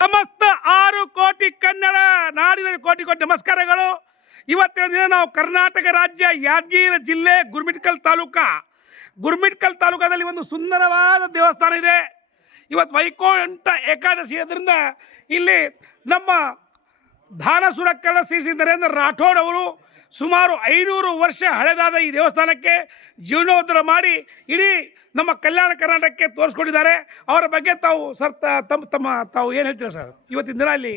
ಸಮಸ್ತ 6 ಕೋಟಿ ಕನ್ನಡ ನಾಡಿನ ಕೋಟಿ ಕೋಟಿ ನಮಸ್ಕಾರಗಳು. ಇವತ್ತಿನ ದಿನ ನಾವು ಕರ್ನಾಟಕ ರಾಜ್ಯ ಯಾದಗಿರಿ ಜಿಲ್ಲೆ ಗುರುಮಿಟ್ಕಲ್ ತಾಲೂಕಾದಲ್ಲಿ ಒಂದು ಸುಂದರವಾದ ದೇವಸ್ಥಾನ ಇದೆ. ಇವತ್ತು ವೈಕುಂಠ ಏಕಾದಶಿ ಅದರಿಂದ ಇಲ್ಲಿ ನಮ್ಮ ಧಾನಸುರ ಕನ್ನಡ ಶ್ರೀ ನರೇಂದ್ರ ರಾಠೋಡ್ ಅವರು ಸುಮಾರು 500 ವರ್ಷ ಹಳೆದಾದ ಈ ದೇವಸ್ಥಾನಕ್ಕೆ ಜೀರ್ಣೋದ್ಧಾರ ಮಾಡಿ ಇಡೀ ನಮ್ಮ ಕಲ್ಯಾಣ ಕರ್ನಾಟಕಕ್ಕೆ ತೋರಿಸ್ಕೊಂಡಿದ್ದಾರೆ. ಅವರ ಬಗ್ಗೆ ತಾವು ಸರ್ ತಾವು ಏನು ಹೇಳ್ತೀರಾ ಸರ್? ಇವತ್ತಿನ ದಿನ ಇಲ್ಲಿ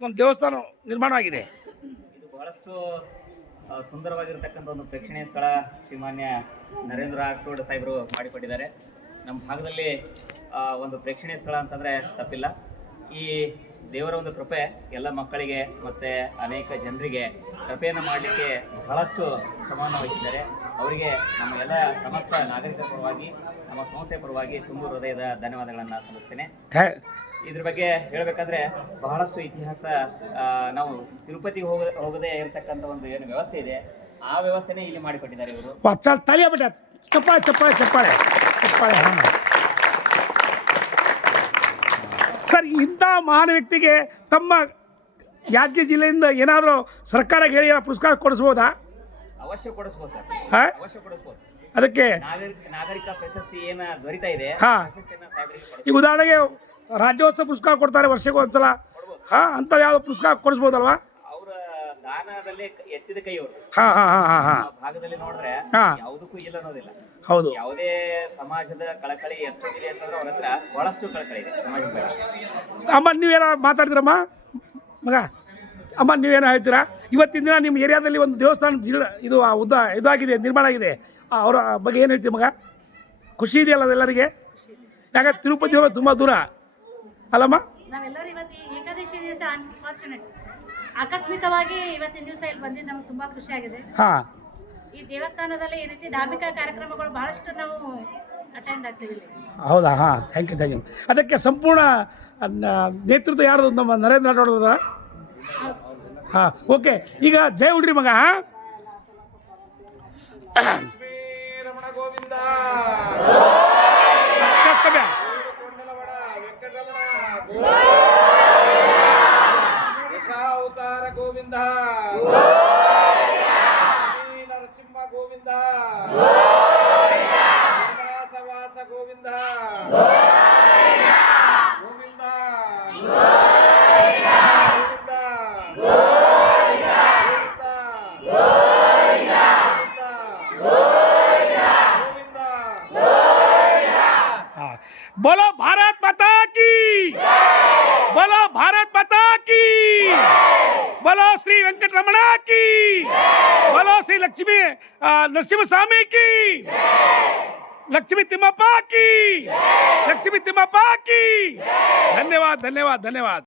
ಒಂದು ದೇವಸ್ಥಾನ ನಿರ್ಮಾಣ ಆಗಿದೆ. ಇದು ಬಹಳಷ್ಟು ಸುಂದರವಾಗಿರತಕ್ಕಂಥ ಒಂದು ಪ್ರೇಕ್ಷಣೀಯ ಸ್ಥಳ ಶ್ರೀಮಾನ್ಯ ನರೇಂದ್ರ ರಾಠೋಡ್ ಸಾಹೇಬರು ಮಾಡಿಕೊಟ್ಟಿದ್ದಾರೆ. ನಮ್ಮ ಭಾಗದಲ್ಲಿ ಒಂದು ಪ್ರೇಕ್ಷಣೀಯ ಸ್ಥಳ ಅಂತಂದರೆ ತಪ್ಪಿಲ್ಲ. ಈ ದೇವರ ಒಂದು ಕೃಪೆ ಎಲ್ಲ ಮಕ್ಕಳಿಗೆ ಮತ್ತು ಅನೇಕ ಜನರಿಗೆ ಕೃಪೆಯನ್ನು ಮಾಡಲಿಕ್ಕೆ ಬಹಳಷ್ಟು ಶ್ರಮವನ್ನು ವಹಿಸಿದ್ದಾರೆ. ಅವರಿಗೆ ನಮ್ಮ ಎಲ್ಲ ಸಮಸ್ತ ನಾಗರಿಕರ ಪರವಾಗಿ ನಮ್ಮ ಸಂಸ್ಥೆಯ ಪರವಾಗಿ ತುಂಬ ಹೃದಯದ ಧನ್ಯವಾದಗಳನ್ನು ಸಲ್ಲಿಸ್ತೇನೆ. ಇದ್ರ ಬಗ್ಗೆ ಹೇಳಬೇಕಾದ್ರೆ ಬಹಳಷ್ಟು ಇತಿಹಾಸ, ನಾವು ತಿರುಪತಿಗೆ ಹೋಗದೇ ಇರತಕ್ಕಂಥ ಒಂದು ಏನು ವ್ಯವಸ್ಥೆ ಇದೆ ಆ ವ್ಯವಸ್ಥೆನೇ ಇಲ್ಲಿ ಮಾಡಿಕೊಟ್ಟಿದ್ದಾರೆ ಇವರು. ಸರ್, ಇಂಥ ಮಹಾನ್ ವ್ಯಕ್ತಿಗೆ ತಮ್ಮ ಯಾದಗಿರಿ ಜಿಲ್ಲೆಯಿಂದ ಏನಾದರೂ ಸರ್ಕಾರ ಹೇಳಿ ಪುರಸ್ಕಾರ ಕೊಡಿಸ್ಬೋದಾ? ಅವಶ್ಯ ಕೊಡಿಸ್ಬೋದು ಸರ್, ಅವಶ್ಯ ಕೊಡಿಸ್ಬೋದು. ಅದಕ್ಕೆ ನಾಗರಿಕ ಪ್ರಶಸ್ತಿ ಏನು ದೊರೀತಾ ಇದೆ ಈ ಉದಾಹರಣೆಗೆ ರಾಜ್ಯೋತ್ಸವ ಪುರಸ್ಕಾರ ಕೊಡ್ತಾರೆ ವರ್ಷಕ್ಕೆ ಒಂದ್ಸಲ, ಅಂತ ಯಾವ್ದು ಪುರಸ್ಕಾರ ಕೊಡಿಸ್ಬೋದಲ್ವಾ? ಅವರ ದಾನದಲ್ಲಿ ಎತ್ತಿದ ಕೈ ಅವರು ಭಾಗದಲ್ಲಿ ನೋಡಿದ್ರೆ ಯಾವುದಕ್ಕೂ ಇಲ್ಲ ಅನ್ನೋದಿಲ್ಲ. ಹೌದು, ಯಾವುದೇ ಸಮಾಜದ ಕಳಕಳಿ ಎಷ್ಟೊಂದಿದೆ ಅಂತಂದ್ರೆ ಅವ್ರ ಹತ್ರ ಬಹಳಷ್ಟು ಕಳಕಳಿ ಇದೆ ಸಮಾಜದ ಬಗ್ಗೆ. ಅಮ್ಮ, ನೀವೇನ ಮಾತಾಡಿದ್ರಮ್ಮ? ಮಗ, ಅಮ್ಮ ನೀವೇನೋ ಹೇಳ್ತೀರಾ? ಇವತ್ತಿನ ದಿನ ನಿಮ್ಮ ಏರಿಯಾದಲ್ಲಿ ಒಂದು ದೇವಸ್ಥಾನ ಇದು ಇದಾಗಿದೆ, ನಿರ್ಮಾಣ ಆಗಿದೆ, ಅವರ ಬಗ್ಗೆ ಏನು ಹೇಳ್ತೀವಿ ಮಗ? ಖುಷಿ ಇದೆಯಲ್ಲ ಅದೆಲ್ಲರಿಗೆ? ಯಾಕೆ ತಿರುಪತಿ ಹೋಗೋದು ತುಂಬ ದೂರ ಅಲ್ಲಮ್ಮ? ನಾವೆಲ್ಲರೂ ಇವತ್ತು ಏಕಾದಶಿ ದಿವಸ ಅನ್ಫಾರ್ಚುನೇಟ್ ಆಕಸ್ಮಿಕವಾಗಿ ಇವತ್ತಿನ ದಿವಸ ಇಲ್ಲಿ ಬಂದಿದ್ದು ನಮ್ಗೆ ತುಂಬ ಖುಷಿಯಾಗಿದೆ. ಈ ದೇವಸ್ಥಾನದಲ್ಲಿ ಈ ರೀತಿ ಧಾರ್ಮಿಕ ಕಾರ್ಯಕ್ರಮಗಳು ಬಹಳಷ್ಟು ನಾವು ಅಟೆಂಡ್ ಆಗ್ತೀವಿ. ಹೌದಾ? Thank you. ಅದಕ್ಕೆ ಸಂಪೂರ್ಣ ನೇತೃತ್ವ ಯಾರು? ನಮ್ಮ ನರೇಂದ್ರ ರಾಠೋಡ್. ಓಕೆ, ಈಗ ಜೈ ಉಡ್ರಿ ಮಗ. ರಮಣ ಗೋವಿಂದ, ಅವತಾರ ಗೋವಿಂದ, ನರಸಿಂಹ ಗೋವಿಂದ, ವಾಸ ಗೋವಿಂದ, ಗೋವಿಂದ बोलो भारत माता की, बोलो भारत माता की, बोलो श्री वेंकटरमण की, बोलो श्री लक्ष्मी नरसिंह स्वामी की, लक्ष्मी तिम्मप्पा की, लक्ष्मी तिम्मप्पा की. धन्यवाद धन्यवाद धन्यवाद.